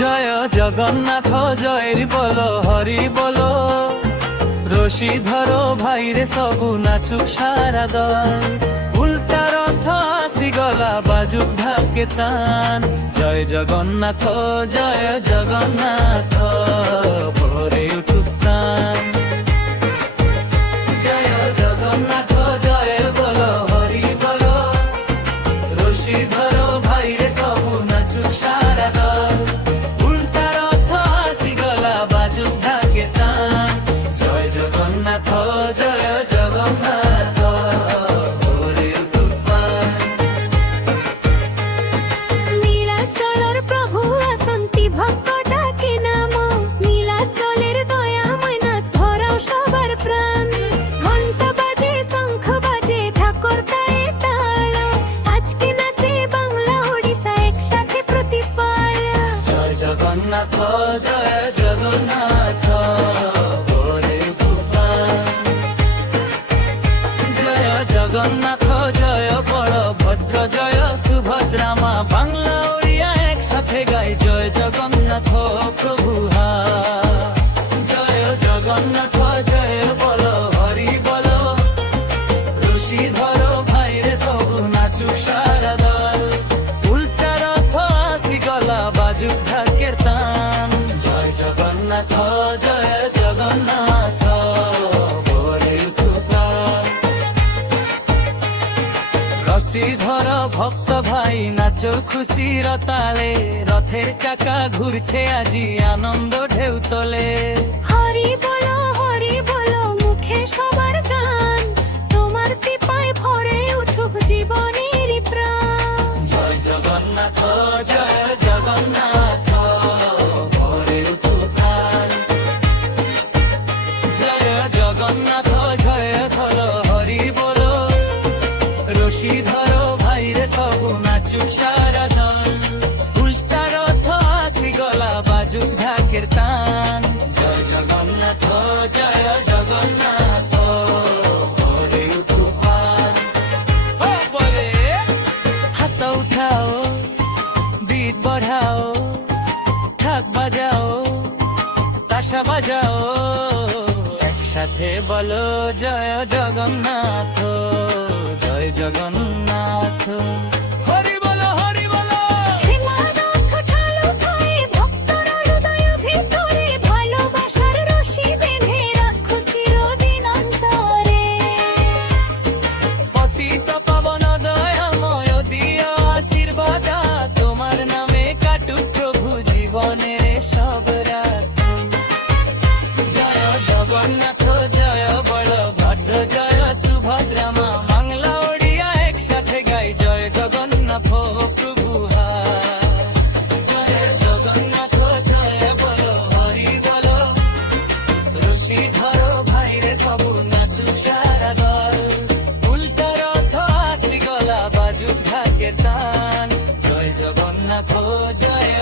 জয় জগন্নাথ জয়ের বলো হরি বলো, রশি ধরো ভাইরে সবু নাচুক সারা দল। উল্টা রথ আসিগলা বাজুক ঢাকে তান, জয় জগন্নাথ জয় জগন্নাথ ভরে উঠুক প্রাণ। জয় জগন্নাথ জয় বলো হরি বলো, রশি ধরো ভাইরে সবু নাচুক সারা দল। উল্টা রথ আসিগলা বাজুক ঢাকে তান, জয় জগন্নাথ জয় জগন্নাথ ভরে উঠুক প্রাণ। নীলাচলের প্রভু আসন্তি ভক্ত ডাকে নাম, নীলাচলের দয়াময় নাথ ভরাও সবার প্রাণ। ঘন্টা বাজে শঙ্খ বাজে ঠাকুর তায়ে তাল, আজকে নাচে বাংলা ওড়িশা একসাথে প্রতিপাল। জয় জগন্নাথ জয় জগন্নাথ ভরে উঠুক প্রাণ। জয় জগন্নাথ জয় বড় ভদ্র জয় সুভদ্রা মা, বাংলা ওড়িয়া একসাথে গাই জয় জগন্নাথ প্রভু হা। জয় জগন্নাথ জয় বলো হরি বলো, রশি ধরো ভাইরে সবু নাচুক সারা দল। উল্টা রথ আসি গলা বাজুক ঢাকের তান, জয় জগন্নাথ জয় জগন্নাথ ভরে উঠুক প্রাণ। রশি ধর ভক্ত ভাই নাচো খুশির তালে, রথের চাকা ঘুরছে আজি আনন্দ ঢেউ তোলে। হরি বলো মুখে সবার গান, তোমার কৃপায় ভরে উঠুক জীবনের প্রাণ। জয় জগন্নাথ জয় জগন্নাথ ভরে উঠুক প্রাণ। জয় জগন্নাথ জয় বলো হরি বলো, রশি ধরো ভাইরে সবু নাচুক সারা দল। উল্টা রথ আসি গলা বাজুক ঢাকের তান, জয় জগন্নাথ জয় জগন্নাথ ভরে উঠুক প্রাণ। ও বলে হাত উঠাও বিট বঢ়াও, ঢাক বাজাও তাশা বাজাও, একসাথে বলো জয় জগন্নাথ জয় জগন্নাথ। হরি বলো হরি বলো। শ্রীমনাথ চালু হয়ে ভক্তর হৃদয় ভিতরে, ভালোবাসার রশি বেঁধে রাখো চিরদিন অন্তরে। পতিত পাবন দয়াময় দিয় আশীর্বাদ, তোমার নামে কাটুক প্রভু জীবনের সব রাত। জয় জগন্নাথ জয় বড় ভদ্র জয় সুভদ্রা মা, বাংলা ওড়িয়া একসাথে গাই জয় জগন্নাথ প্রভু হা। জয় জগন্নাথ জয় বলো হরি বলো, রশি ধরো ভাইরে সবু নাচুক সারা দল। উল্টা রথ আসি গলা বাজুক ঢাকের তান, জয় জগন্নাথ জয়